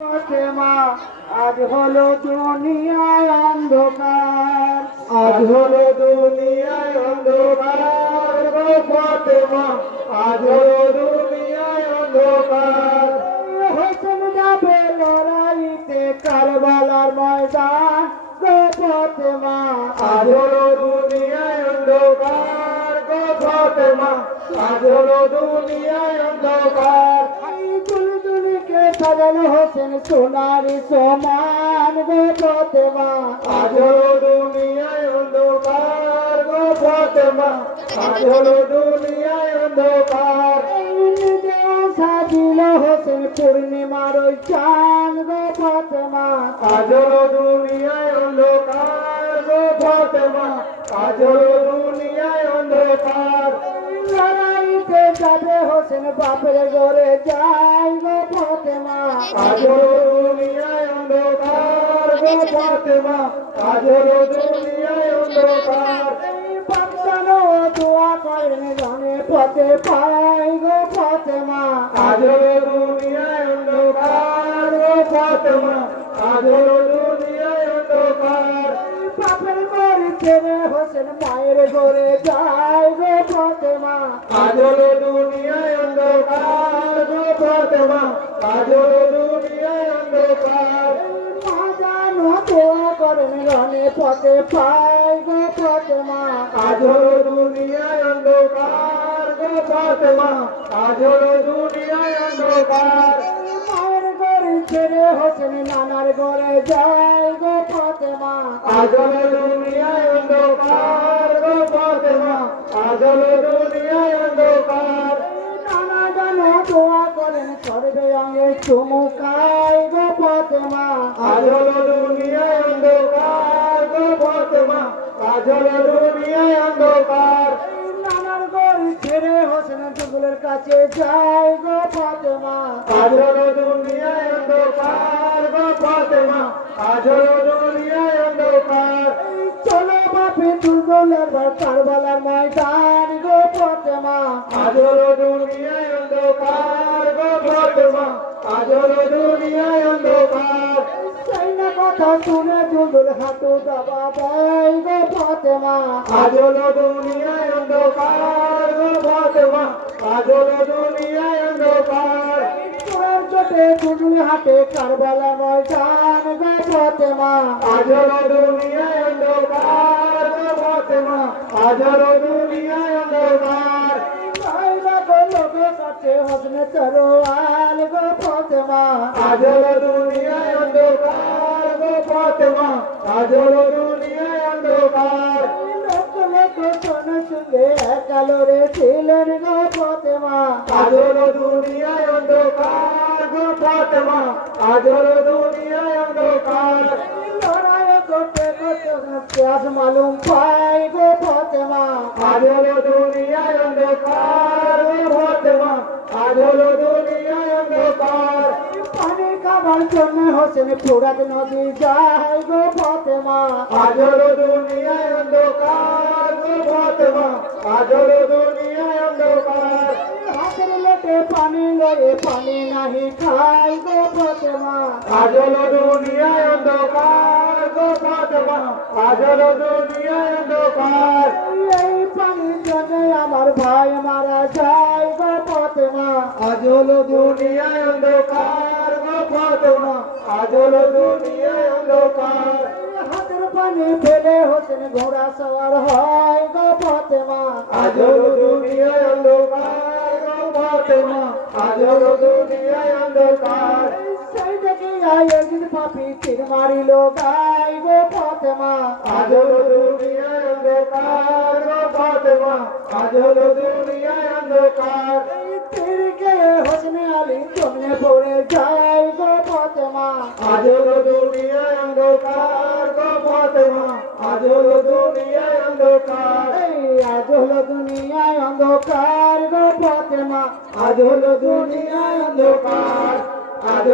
ফাতেমা, আজ হলো দুনিয়ায় অন্ধকার, আজ হলো দুনিয়ায় অন্ধকার গো ফাতেমা, আজ হলো দুনিয়ায় অন্ধকার। হোসেন যাবে লড়াইতে কারবালার ময়দান গো ফাতেমা, আজ হলো দুনিয়ায় অন্ধকার গো ফাতেমা, আজ হলো দুনিয়ায় অন্ধকার। দুলদুলিকে সাজানো হোসেন সোনারি সমান গো ফাতেমা, আজ হলো দুনিয়ায় অন্ধকার গো ফাতেমা, আজ হলো দুনিয়ায় অন্ধকার। নিজেও সাজিল হোসেন পূর্ণিমার ওই চাঁদ গো ফাতেমা, আজ হলো দুনিয়ায় অন্ধকার গো ফাতেমা, আজ হলো দুনিয়ায় অন্ধকার। লড়াইতে যাবে হোসেন বাপের ঘরে যাই গো ফাতেমা, আজ হলো দুনিয়ায় অন্ধকার গো ফাতেমা, আজ হলো দুনিয়ায় অন্ধকার। বাচ্চানো দোয়া করেন জানে পথে পাই গো ফাতেমা, আজ হলো দুনিয়ায় অন্ধকার গো ফাতেমা, আজ হলো দুনিয়ায় অন্ধকার। বাপের ঘরে ছেড়ে হোসেন মায়ের ঘরে যাই গো ফাতেমা, আজ হলো দুনিয়ায় অন্ধকার গো ফাতেমা, আজ হলো দুনিয়ায় অন্ধকার। মা জানো দোয়া করেন রনে পথে পাই গো ফাতেমা, আজ হলো দুনিয়ায় অন্ধকার গো ফাতেমা, আজ হলো দুনিয়ায় অন্ধকার। মায়ের ঘরে ছেড়ে হোসেন নানার ঘরে যাই গো ফাতেমা, আজ হলো দুনিয়ায় অন্ধকার গো ফাতেমা, আজ হলো দুনিয়ায় অন্ধকার। নানা জানো দোয়া করেন সর্বে অঙ্গে চুমুকাই গো ফাতেমা, আজ হলো দুনিয়ায় অন্ধকার গো ফাতেমা, আজ হলো দুনিয়ায় অন্ধকার। নানার ঘরে ছেড়ে হোসেন জঙ্গলের কাছে যাই গো ফাতেমা, আজ হলো দুনিয়ায় অন্ধকার গো ফাতেমা, আজ হলো দুনিয়ায় অন্ধকার। চলো বাপে দুর্গলের কারবালার ময়দান গো ফাতেমা, আজ হলো দুনিয়ায় অন্ধকার গো ফাতেমা, আজ হলো দুনিয়ায় অন্ধকার। সেই না কথা শুনে দুর্গল হাঁটু দাবা দেয় গো ফাতেমা, আজ হলো দুনিয়ায় অন্ধকার গো ফাতেমা, আজ হলো দুনিয়ায় অন্ধকার। চোটে দুর্গল হাটে কারবালার ময়দান গো ফাতেমা, আজ হলো দুনিয়ায় অন্ধকার গো ফাতেমা, আজ হলো দুনিয়ায় অন্ধকার। লোকের কাছে হজনে তরোয়াল গো ফাতেমা, আজ হলো দুনিয়ায় অন্ধকার গো ফাতেমা, আজ হলো দুনিয়ায় অন্ধকার। লোক লোক শোনে শুনলে একালোরে ছিলেন গো ফাতেমা, আজ হলো দুনিয়ায় অন্ধকার গো ফাতেমা, আজ হলো দুনিয়ায় অন্ধকার। লড়াই করতে করতে প্যাস মালুম পাই গো ফাতেমা, আজ হলো দুনিয়ায় অন্ধকার গো ফাতেমা, আজ হলো দুনিয়ায় অন্ধকার। পানি খাবার জন্য হোসেন ফুরাত নদী যায় গো ফাতেমা, আজ হলো দুনিয়ায় অন্ধকার গো ফাতেমা, আজ হলো দুনিয়ায় অন্ধকার। হাতের লোটে পানি লয়ে পানি নাহি খাই গো ফাতেমা, আজ হলো দুনিয়ায় অন্ধকার গো ফাতেমা, আজ হলো দুনিয়ায় অন্ধকার। এই পানির জন্য আমার ভাই মারা যায় গো ফাতেমা, আজ হলো দুনিয়ায় অন্ধকার গো ফাতেমা, আজ হলো দুনিয়ায় অন্ধকার। হাতের পানি ফেলে হোসেন ঘোড়া সওয়ার হয় গো ফাতেমা, আজ হলো দুনিয়ায় অন্ধকার গো ফাতেমা, আজ হলো দুনিয়ায় অন্ধকার। সেই দেখে একদিন পাপি তীর মারিল গাই গো ফাতেমা, আজ হলো দুনিয়ায় অন্ধকার গো ফাতেমা, আজ হলো দুনিয়ায় অন্ধকার। তীর গিয়ে হোসেন আলী জমনে পড়ে যায় গো ফাতেমা, আজ হলো দুনিয়ায় অন্ধকার গো ফাতেমা, আজ হলো দুনিয়ায় অন্ধকার। আজ হলো দুনিয়ায় অন্ধকার গো ফাতেমা, আজ হলো দুনিয়ায় অন্ধকার, আজ